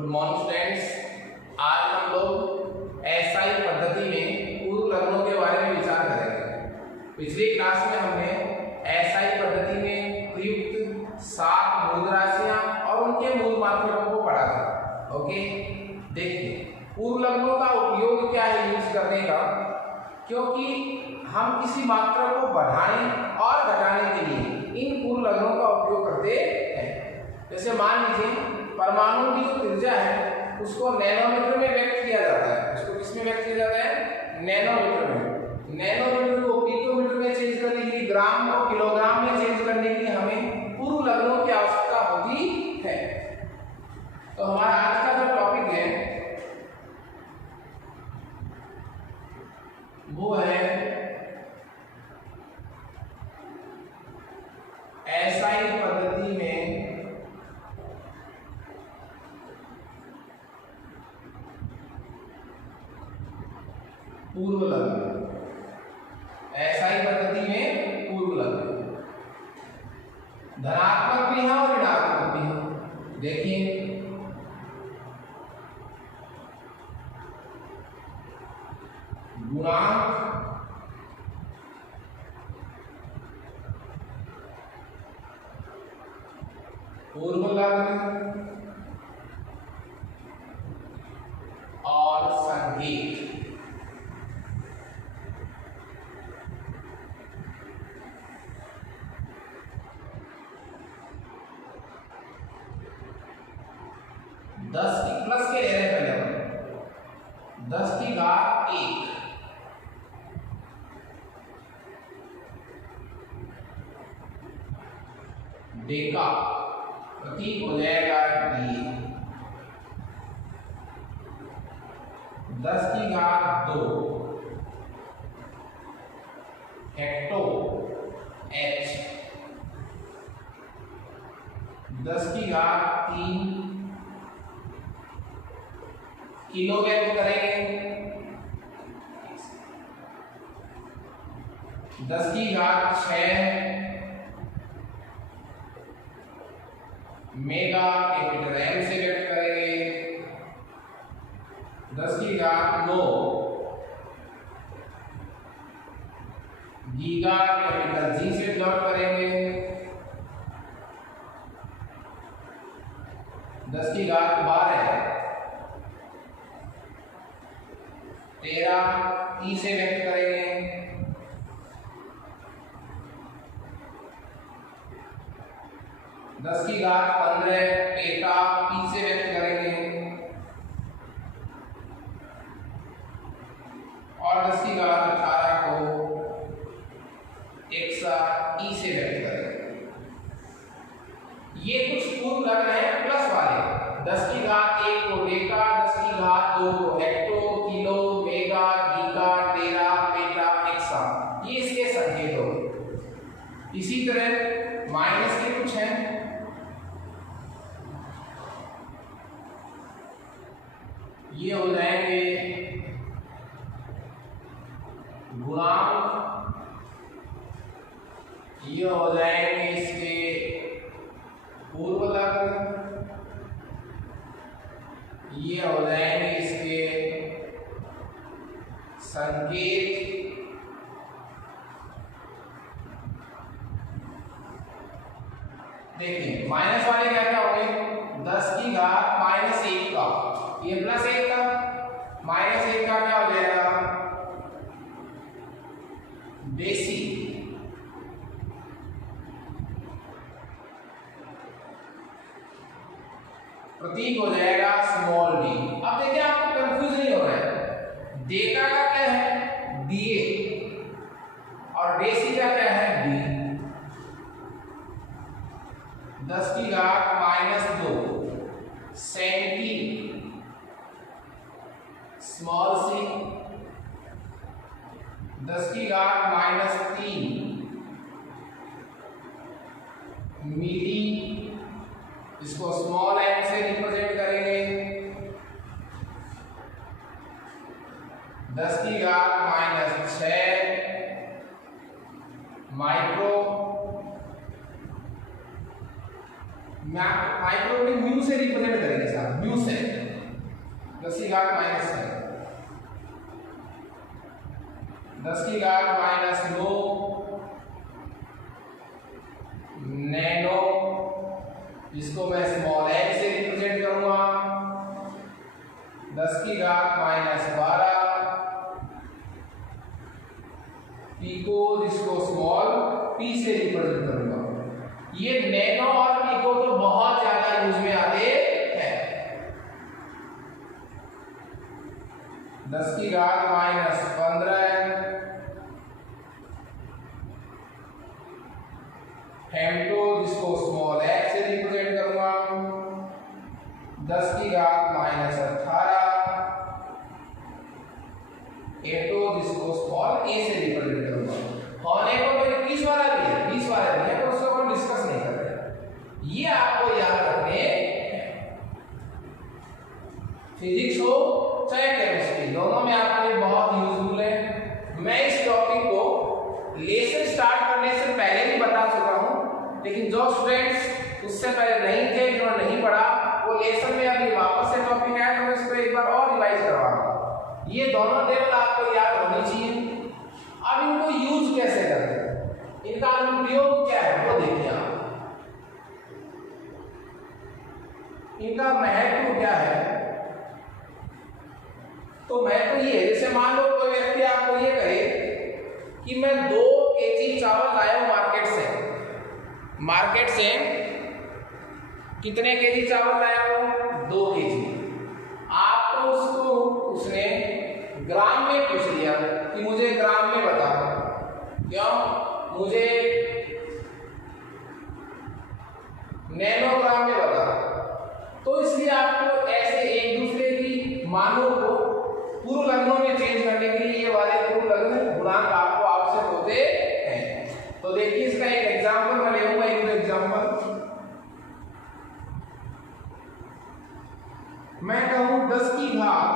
Good morning students, आज हम लोग एसआई पद्धति में पूर्व लग्नों के बारे में विचार करेंगे। पिछली क्लास में हमने एसआई पद्धति में प्रयुक्त 7 मूल राशियां और उनके मूल मात्रकों को पढ़ा था। ओके, देखिए पूर्व लग्नों का उपयोग क्या है यूज करने का, क्योंकि हम किसी मात्रा को बढ़ाने और घटाने के लिए इन पूर्व लग्नों का उपयोग करते हैं। जैसे मान लीजिए परमाणु की जो त्रिज्या है उसको नैनोमीटर में व्यक्त किया जाता है। उसको किसमें व्यक्त किया जाता है? नैनोमीटर में। नैनोमीटर को पिकोमीटर में चेंज करने के लिए, ग्राम को किलोग्राम में चेंज करने के लिए हमें पूर्व लग्नों की आवश्यकता होती है। तो हमारा आज का जो टॉपिक है वो है एसआई पद्धति में पूर्व लग्न। एसआई पद्धति में पूर्व लग्न धनात्मक भी है और ऋणात्मक भी है। देखिए गुणांक पूर्व लग्न और संकेत। दस की प्लस के ले रहे हैं पहले हम 10 की घात 1 डेका प्रतीक हो जाएगा डी। 10 की घात 2 हेक्टो एच। 10 की घात 3 किलो व्यक्त करेंगे। 10 की घात 6 मेगा कैपिटल एम से व्यक्त करेंगे। 10 की घात 9 गीगा कैपिटल जी से प्लॉट करेंगे। 10 की घात 12 13 ई से व्यक्त करेंगे। 10 की घात 15 एटा पी से व्यक्त करेंगे। और 10 की घात 18 को एक्सा ई से व्यक्त करेंगे। ये कुछ पूर्व लग्न है प्लस वाले। 10 की घात 1 को डेका, 10 की घात 2 को हेक्टो, किलो, मेगा, गीगा, टेरा, पेटा, एक्सा, ये इसके संकेत हो गए। इसी तरह माइनस के कुछ हैं। ये हो जाएंगे गुणांक, ये हो जाएंगे इसके पूर्व लग्न, ये हो जाएंगे इसके संकेत। देखिए माइनस वाले क्या क्या होंगे? 10 की घात -1 का, ये +1 का, -1 का क्या हो जाएगा? बेसी। प्रतीक हो जाएगा स्मॉल डी। अब देखिए आपको कंफ्यूज नहीं हो रहा है। डेका का क्या है? डीए। और बेसी का क्या है? डी। 10 की घात -2 सेंटी स्मॉल सी। 10 की घात -3 मिली, इसको स्मॉल एम से रिप्रेजेंट करेंगे। 10 की घात -6 माइक्रो, माइक्रो म्यू से रिप्रेजेंट करेंगे साहब, म्यू से। 10 की घात माइनस 10 की घात माइनस 9 नैनो, जिसको मैं स्मॉल n से रिप्रेजेंट करूंगा। 10 की घात माइनस 12 पिको, जिसको स्मॉल p से रिप्रेजेंट करूंगा। ये नैनो और पिको तो बहुत ज्यादा यूज में आते हैं। 10 की घात माइनस 15 फेम्टो, जिसको स्मॉल f से रिप्रेजेंट करूंगा। 10 की घात माइनस 18 एटो, जिसको स्मॉल a से रिप्रेजेंट करूंगा। होने को तो 21 वाला भी है, 20 वाला भी है, तो उसको हम डिस्कस नहीं कर रहे। ये आपको याद रखने, फिजिक्स हो चाहे केमिस्ट्री, दोनों में आपके लिए बहुत यूजफुल है। मैं इस टॉपिक को लेसन स्टार्ट करने से पहले भी बता चुका हूं, लेकिन जो स्टूडेंट्स उससे पहले नहीं थे, जिन्होंने नहीं पढ़ा, वो लेसन में अभी वापस से टॉपिक आया तो मैं इसको एक बार और रिवाइज करवाऊंगा। ये दोनों लेवल आपको याद होनी चाहिए। अब इनको यूज कैसे करते हैं, इनका अनुप्रयोग क्या है वो देखिए आप। इनका महत्व क्या है, तो महत्व ये है, जैसे मान लो कोई व्यक्ति आपको ये कहे कि मैं 2 kg चावल लाया हूं मार्केट से कितने केजी चावल लाया हूं, 2 kg। आपको उसने ग्राम में पूछ लिया कि मुझे ग्राम में बता, क्यों, मुझे नैनोग्राम में बता। तो इसलिए आपको ऐसे एक दूसरे की मानों को पूर्व लग्नों में चेंज करने के लिए ये वाले पूर्व लग्न गुणांक आपको आवश्यक होते हैं। तो देखिए इसका एक एग्जांपल मैं लेऊंगा, एक दो एग्जांपल। मैं कहूं 10 की घात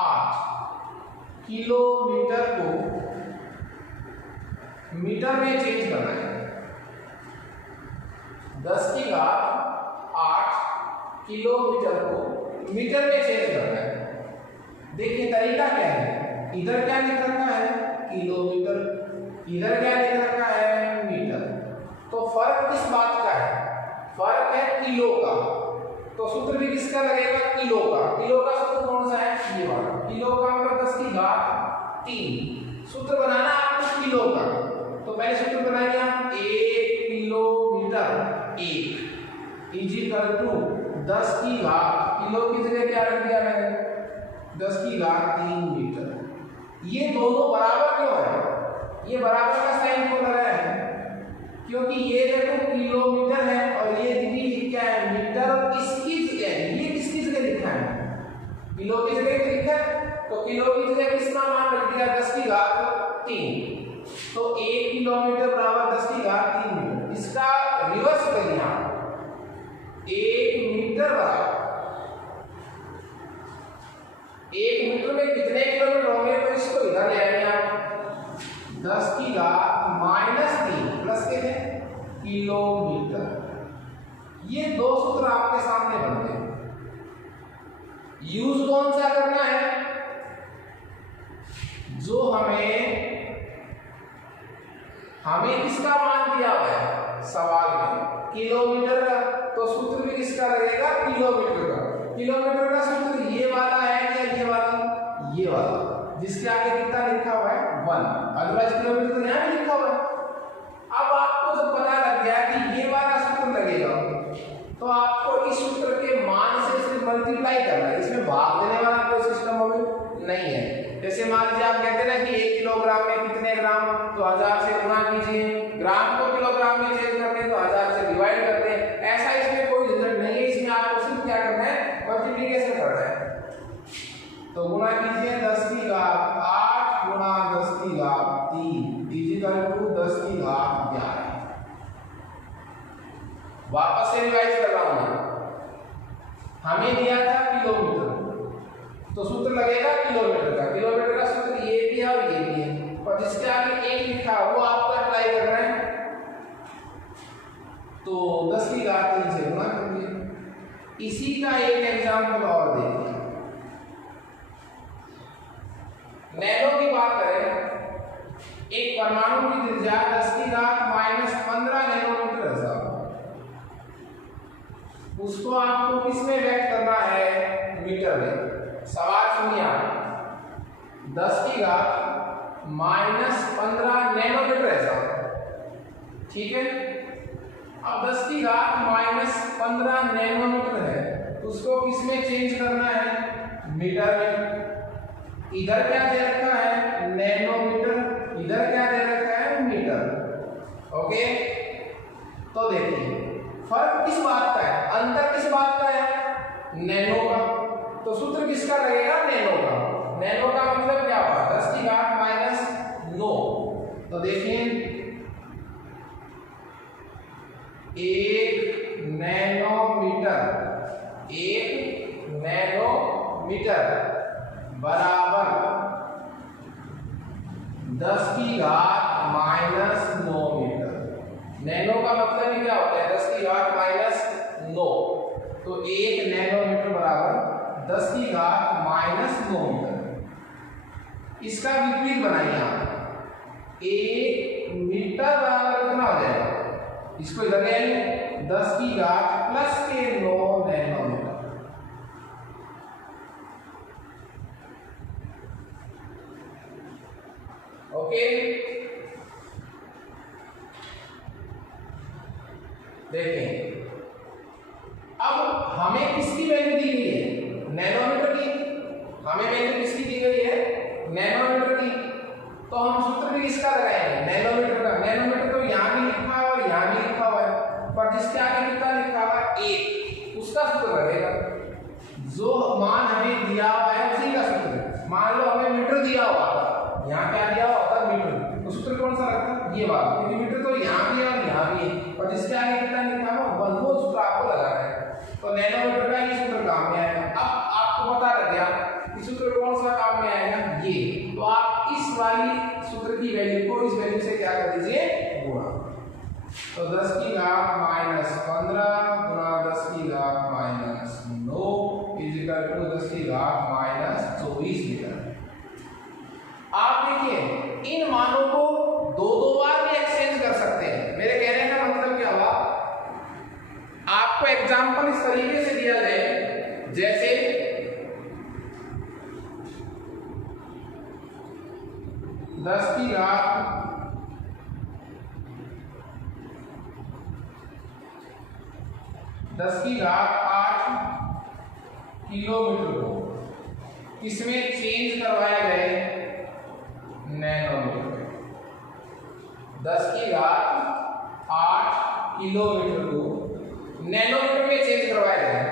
8 किलोमीटर को मीटर में चेंज करना है। 10 की घात 8 किलोमीटर को मीटर में चेंज करना है। देखिए तरीका क्या है, इधर क्या लिख रखा है, किलोमीटर, इधर क्या लिख रखा है, मीटर। तो फर्क किस बात का है, फर्क है किलो का। तो सूत्र भी किसका लगेगा, किलो का। किलो का सूत्र कौन सा है, ये वाला। किलो का मतलब 10 की घात 3। सूत्र बनाना आपको किलो का, तो पहले सूत्र बनाइए आप, 1 किलोमीटर 1 इज इक्वल टू 10 की घात, किलो की जगह क्या रख दिया मैंने, 10 की घात 3 मीटर। ये दोनों बराबर क्यों है, ये बराबर का साइन क्यों लगाया है, क्योंकि ये देखो किलोमीटर है और ये भी क्या है, मीटर। इसकी जगह ये किसकी जगह लिखा है, किलो की जगह लिखा है, तो किलो की जगह किसका मान रख दिया, 10 की घात 3। तो 1 किलोमीटर बराबर 10 की घात 3 मीटर। इसका रिवर्स करिए आप, 1 मीटर बराबर 1 मीटर में कितने किलोमीटर होंगे, तो इसको इधर ले आएंगे आप, 10 की घात माइनस 3 प्लस के किलोमीटर। ये दो सूत्र आपके सामने बनते हैं। यूज कौन सा करना है, जो हमें किसका मान दिया हुआ है सवाल में, किलोमीटर का। तो सूत्र भी किसका लगेगा, किलोमीटर का। किलोमीटर का सूत्र ये वाला है या ये वाला, ये वाला, जिसके आगे कितना लिखा हुआ है 1, अदरवाइज किलोमीटर तो यहाँ भी लिखा हुआ है। अब आपको जब पता लग गया कि ये वाला सूत्र लगेगा, तो आपको इस सूत्र के मान से सिर्फ मल्टीप्लाई करना है, इसमें भाग देने वाला कोई सिस्टम अभी नहीं है। जैसे मान लीजिए आप कहते हैं ना कि 1 किलोग्राम में कितने ग्राम, तो 1000 से गुणा कीजिए, ग्राम को किलोग्राम में चेंज करते हैं तो 1000 से डिवाइड करते हैं। ऐसा इसमें कोई झंझट नहीं है, इसमें आपको सिर्फ क्या करना है, मल्टीप्लिकेशन करना है। तो गुणा कीजिए 10 की घात 8 गुणा 10 की घात 3 इक्वल टू 10 की घात 11। वापस से रिवाइज कर रहा हूं, हमें दिया था किलोमीटर, तो सूत्र लगेगा किलोमीटर का। किलोमीटर का सूत्र ये भी है और ये भी है, और जिसके आगे 1 लिखा वो आपको अप्लाई करना है। तो 10 की घात 3 से गुणा कर दिया। इसी का एक एग्जांपल और देखिए, मीटर में। सवाल सुनिए आप, 10 की घात माइनस 15 नैनोमीटर ऐसा, ठीक है। अब 10 की घात माइनस 15 नैनोमीटर है, उसको किसमें चेंज करना है? मीटर में। इधर क्या दे रखा है? नैनोमीटर, इधर क्या दे रखा है? मीटर। ओके, तो देखिए फर्क किस बात का है, अंतर किस बात का है? नैनो का। तो सूत्र किसका लगेगा? नैनो का। नैनो का मतलब क्या हुआ? 10 की घात माइनस 9। तो देखिए 1 नैनोमीटर, 1 नैनोमीटर बराबर 10 की घात माइनस 9 मीटर। नैनो का मतलब ही क्या होता है? 10 की घात माइनस 9। तो 1 नैनोमीटर बराबर 10 की घात माइनस 9 मीटर। इसका विपरीत बनाइए आप, 1 मीटर बराबर कितना हो जाएगा? इसको इधर ले आइए, 10 की घात प्लस के 9 नैनोमीटर। ओके, देखें अब हमें किसकी वैल्यू दी गई है? नैनोमीटर की। हमें वैल्यू किसकी दी गई है? नैनोमीटर की। तो हम सूत्र भी किसका लगाएंगे? नैनोमीटर का। नैनोमीटर तो यहाँ भी लिखा हुआ है, यहाँ भी लिखा हुआ है, पर जिसके आगे कितना लिखा हुआ है? 1, उसका सूत्र लगेगा। जो मान हमें दिया हुआ है उसी का सूत्र। मान लो हमें मीटर दिया हुआ था, यहाँ क्या दिया हुआ था? मीटर। तो सूत्र कौन सा लगता है? ये वाला, क्योंकि मीटर तो यहाँ भी है और यहाँ भी है, और जिसके आगे कितना लिखा हुआ वो सूत्र आपको लगाना है। तो नैनोमीटर का ये सूत्र काम में आएगा। अब आपको पता लग गया कि सूत्र कौन सा काम में आएगा? ये। तो आप इस वाली सूत्र की वैल्यू को इस वैल्यू से क्या कर दीजिए? गुणा। तो 10 की घात माइनस 15 गुणा 10 की घात माइनस 9 इज इक्वल टू 10 की घात माइनस 24 मीटर। आप देखिए इन मानों को दो बार भी एक्सचेंज कर सकते हैं। मेरे कहने का मतलब क्या हुआ? आपको एग्जांपल इस तरीके से दिया जाए, जैसे 10 की घात 8 किलोमीटर को किसमें चेंज करवाया जाए? नैनोमीटर में। 10 की घात 8 किलोमीटर को नैनोमीटर में चेंज करवाया जाए,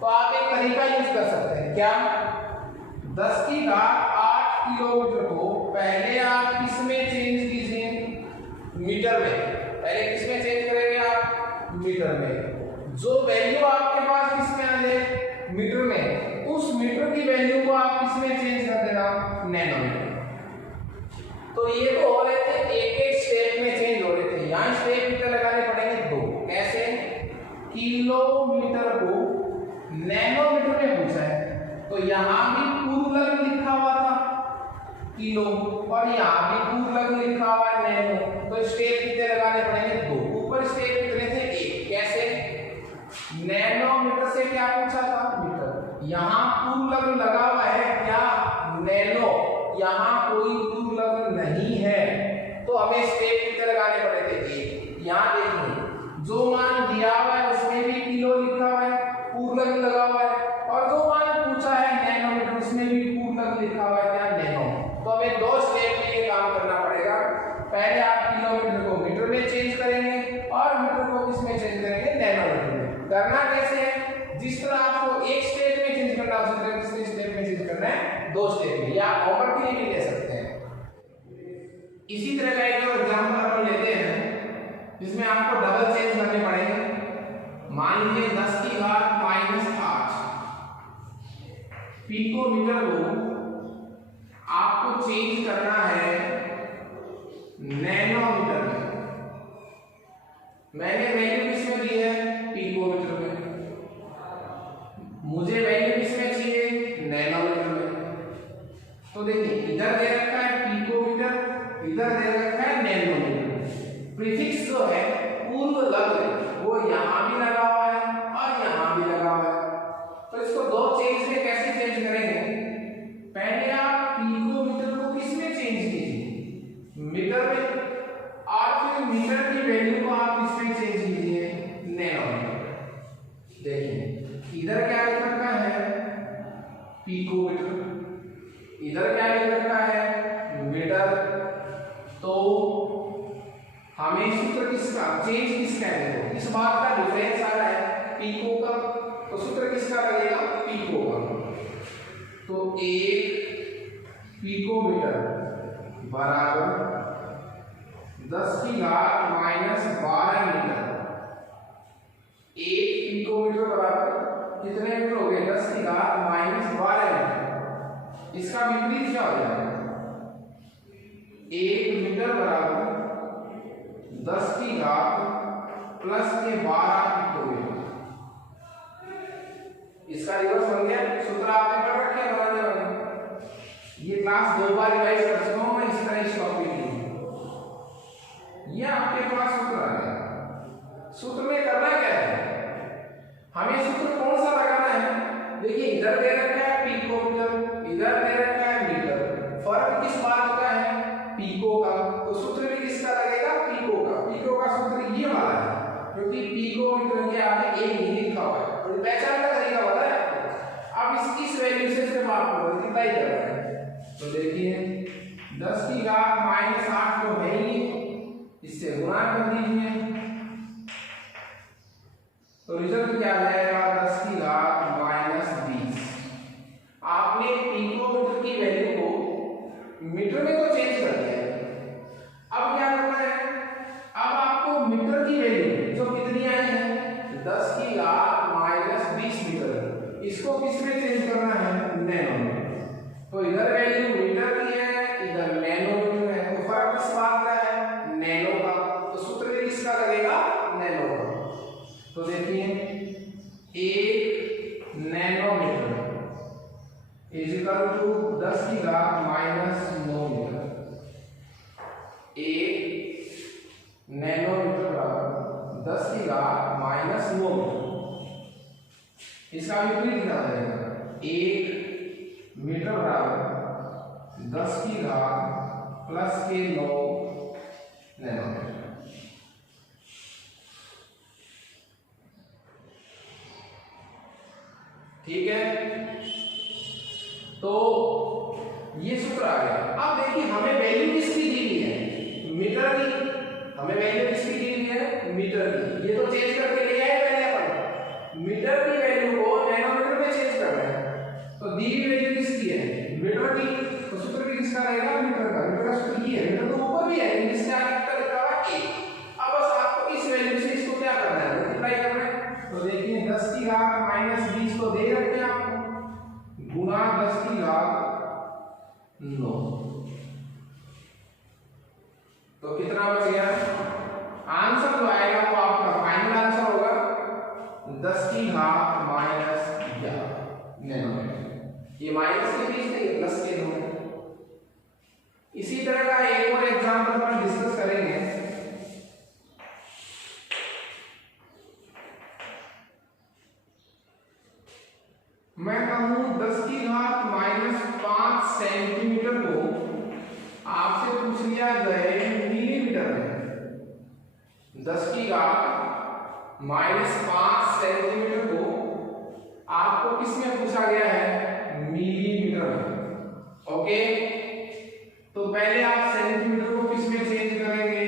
तो आप एक तरीका यूज कर सकते हैं। क्या? 10 की घात 8 किलोमीटर को पहले आप किसमें चेंज कीजिए? मीटर में। पहले किसमें चेंज करेंगे आप? मीटर में। जो वैल्यू आपके पास किसमें आ जाए? मीटर में। उस मीटर की वैल्यू को आप किसमें चेंज कर देना? नैनोमीटर। तो ये तो हो रहे थे एक एक स्टेप में चेंज हो रहे थे। यहाँ स्टेप कितने लगाने पड़ेंगे? 2। कैसे? किलोमीटर को नैनोमीटर में पूछा है, तो यहाँ भी पूर्व लग्न लिखा हुआ था किलो, और यहाँ भी पूर्व लग्न लिखा हुआ है नैनो। तो स्टेप कितने लगाने पड़ेंगे? 2। ऊपर स्टेप कितने थे? 1। कैसे? नैनोमीटर से क्या पूछा था? मीटर। यहाँ पूर्व लग्न लगा हुआ है क्या? नैनो। यहाँ कोई पूर्व लग्न नहीं है, तो हमें स्टेप कितने लगाने पड़े थे? 1। यहाँ देखिए जो मान दिया हुआ है उसमें भी किलो लिखा हुआ है, पूर्व लग्न लगा हुआ है, और जो मान पूछा है नैनोमीटर उसमें भी पूर्व लग्न लिखा हुआ है क्या? नैनो। तो हमें 2 स्टेप में ये काम करना पड़ेगा। पहले आप किलोमीटर को मीटर में चेंज करेंगे और मीटर को किसमें चेंज करेंगे? नैनोमीटर में। करना कैसे है? जिस तरह आपको एक स्टेप में चेंज करना है, उसी तरह दूसरे स्टेप में चेंज करना है 2 स्टेप में, या होमवर्क के लिए भी ले सकते हैं। इसी तरह का एक और एग्जांपल हम लेते हैं जिसमें आपको डबल चेंज करने पड़ेंगे। मान लीजिए 10 की घात माइनस 8 पिकोमीटर को आपको चेंज करना है नैनोमीटर में। मैंने वैल्यू किसमें दी है? पिकोमीटर में। मुझे वैल्यू किसमें चाहिए? नैनोमीटर में। तो देखिए इधर दे रखा है पिकोमीटर, इधर दे रखा है नैनोमीटर। प्रीफिक्स जो है पूर्व लग्न वो यहाँ भी लगा हुआ है और यहाँ भी लगा हुआ है, तो इसको 2 चेंज में कैसे पिकोमीटर। इधर क्या लिख रखा है मीटर। तो हमें सूत्र किसका चेंज किसका है, देखो इस बात का डिफरेंस आ रहा है पिको का, तो सूत्र किसका लगेगा पिको का। तो 1 पिकोमीटर बराबर 10 की घात माइनस 12 मीटर। 1 पिकोमीटर बराबर कितने मीटर हो गए 10 की घात माइनस 12 मीटर। इसका विपरीत क्या हो जाएगा 1 मीटर बराबर 10 की घात प्लस के 12 पिकोमीटर। इसका रिवर्स बन गया। सूत्र आपने पढ़ रखे हैं बनाने वाले, ये क्लास 2 बार रिवाइज कर चुका हूं मैं इस तरह इस टॉपिक की। ये आपके पास सूत्र आ गया। सूत्र में करना क्या है, हमें सूत्र कौन सा लगाना है। देखिए इधर दे रखा है पिकोमीटर, इधर दे रखा है मीटर, फर्क किस बात का है पिको का। तो सूत्र भी किसका लगेगा पिको का। पिको का सूत्र ये वाला है क्योंकि पिकोमीटर के आगे एक नहीं लिखा हुआ है, तो पहचान का तरीका पता है आपको। अब इस वैल्यू से सिर्फ आपको मल्टीप्लाई करना है। तो देखिए 10 की घात माइनस 8 तो है ही, इससे गुणा कर दीजिए तो रिजल्ट क्या आ जाएगा 10 की घात माइनस 20। आपने पिकोमीटर की वैल्यू को मीटर में तो चेंज कर दिया है, अब क्या करना है, अब आपको मीटर की वैल्यू जो कितनी आई है 10 की घात माइनस 20 मीटर, इसको किस में चेंज करना है नैनो में। तो इधर वैल्यू मीटर की है, इधर नैनोमीटर है, तो फर्क किस बात का है नैनो का। तो सूत्र भी किसका लगेगा नैनो का। तो देखिए 1 नैनोमीटर इज इक्वल टू 10 की घात माइनस 9 मीटर। 1 नैनोमीटर बराबर 10 की घात माइनस 9 मीटर। इसका विपरीत क्या हो जाएगा 1 मीटर बराबर 10 की घात प्लस के 9 नैनोमीटर। ठीक है, तो ये सूत्र आ गया। अब देखिए हमें वैल्यू किसकी दी हुई है मीटर की, हमें वैल्यू किसकी दी हुई है मीटर की। ये तो चेंज करके ले आए पहले अपन, मीटर की वैल्यू को नैनोमीटर में चेंज कर रहे हैं। तो दी हुई वैल्यू किसकी है मीटर की, तो सूत्र भी किसका रहेगा मीटर का। मीटर का सूत्र ये है, मीटर तो ऊपर भी है लेकिन इसके आगे लिखा हुआ है 1। अब बस आपको इस वैल्यू से इसको क्या करना है मल्टीप्लाई करना है। तो देखिए 10 की घात माइनस 20 को दे रखे हैं आपको गुना 10 की घात 9, तो कितना बच गया आंसर जो आएगा वो आपका फाइनल आंसर होगा 10 की घात माइनस 11 नैनोमीटर। ये माइनस के बीच नहीं प्लस के दो। इसी तरह का एक और एग्जांपल अपन डिस्कस करेंगे। मैं कहूं 10 की घात माइनस 5 सेंटीमीटर को आपसे पूछ लिया गए मिलीमीटर में। 10 की घात माइनस 5 सेंटीमीटर को आपको किस में पूछा गया है मिलीमीटर में। ओके, तो पहले आप सेंटीमीटर को किस में चेंज करेंगे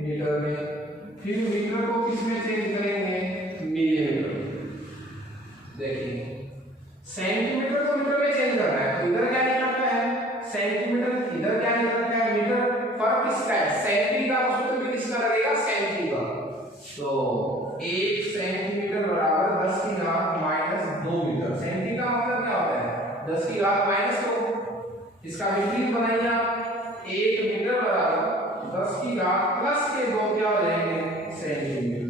मीटर में, फिर मीटर को किस में चेंज करेंगे मिलीमीटर। देखिए सेंटीमीटर को मीटर में चेंज करना है, तो इधर क्या लिख रखा है सेंटीमीटर, इधर क्या लिख रखा है मीटर। फर्क किसका है सेंटी का, सूत्र भी किसका लगेगा सेंटी का। तो 1 सेंटीमीटर बराबर 10 की घात माइनस 2 मीटर। सेंटी का मतलब क्या होता है 10 की घात माइनस 2। इसका विपरीत बनाइए आप 1 मीटर बराबर 10 की घात प्लस के 2 क्या हो जाएंगे सेंटीमीटर।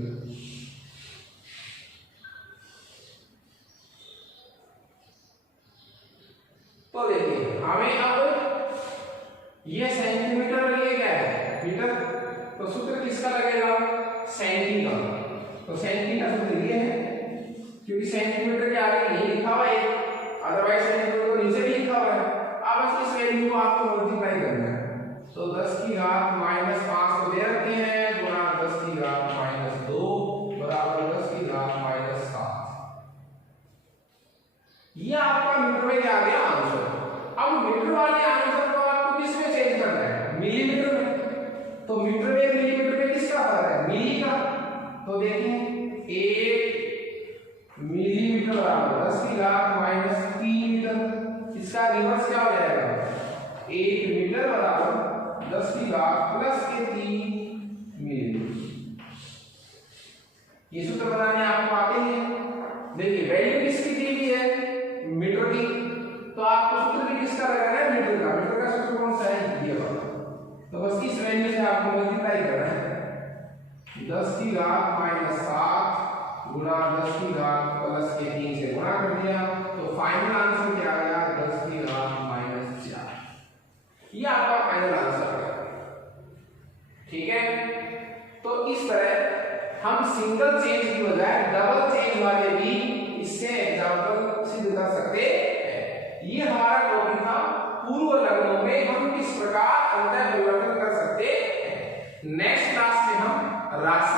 तो देखिए हमें अब ये सेंटीमीटर और ये क्या है मीटर, तो सूत्र किसका लगेगा सेंटी का। तो सेंटी का सूत्र ये है क्योंकि सेंटीमीटर के आगे नहीं लिखा हुआ है, अदरवाइज सेंटीमीटर को नीचे भी लिखा हुआ है। अब बस इस वैल्यू को आपको मल्टीप्लाई करना है। तो 10 की घात माइनस 5 को दे रखते हैं गुणा 10 की घात माइनस 2 बराबर 10 की घात माइनस 7। ये आपका मीटर में क्या आ गया आंसर। अब मीटर वाले आंसर को आपको किस में चेंज करना है, मिलीमीटर में। तो मीटर में मिलीमीटर में किसका फर्क है, मिली का। तो देखिए 1 मिलीमीटर बराबर 10 की घात माइनस 3 मीटर। इसका रिवर्स क्या हो जाएगा, 1 मीटर बराबर 10 की घात प्लस के 3 मिलीमीटर। ये सूत्र बनाने आपको आते हैं। देखिए वैल्यू किसकी दी हुई है, मीटर की, तो आपको सूत्र भी किसका लगाना है, मीटर का। मीटर का सूत्र कौन सा है, ये वाला। तो बस इस वैल्यू से आपको मल्टीप्लाई करना है, 10 की घात माइनस 7 गुणा 10 की घात प्लस के 3 से गुणा कर दिया, तो फाइनल आंसर क्या आ गया, 10 की घात माइनस 4। ये आपका फाइनल आंसर है। ठीक है, तो इस तरह हम सिंगल चेंज की बजाय डबल चेंज वाले भी इससे एग्जांपल सिद्ध कर सकते हैं। ये हमारा टॉपिक था, पूर्व लग्नों में हम किस प्रकार अंतर परिवर्तन कर सकते हैं। नेक्स्ट क्लास में हम राशि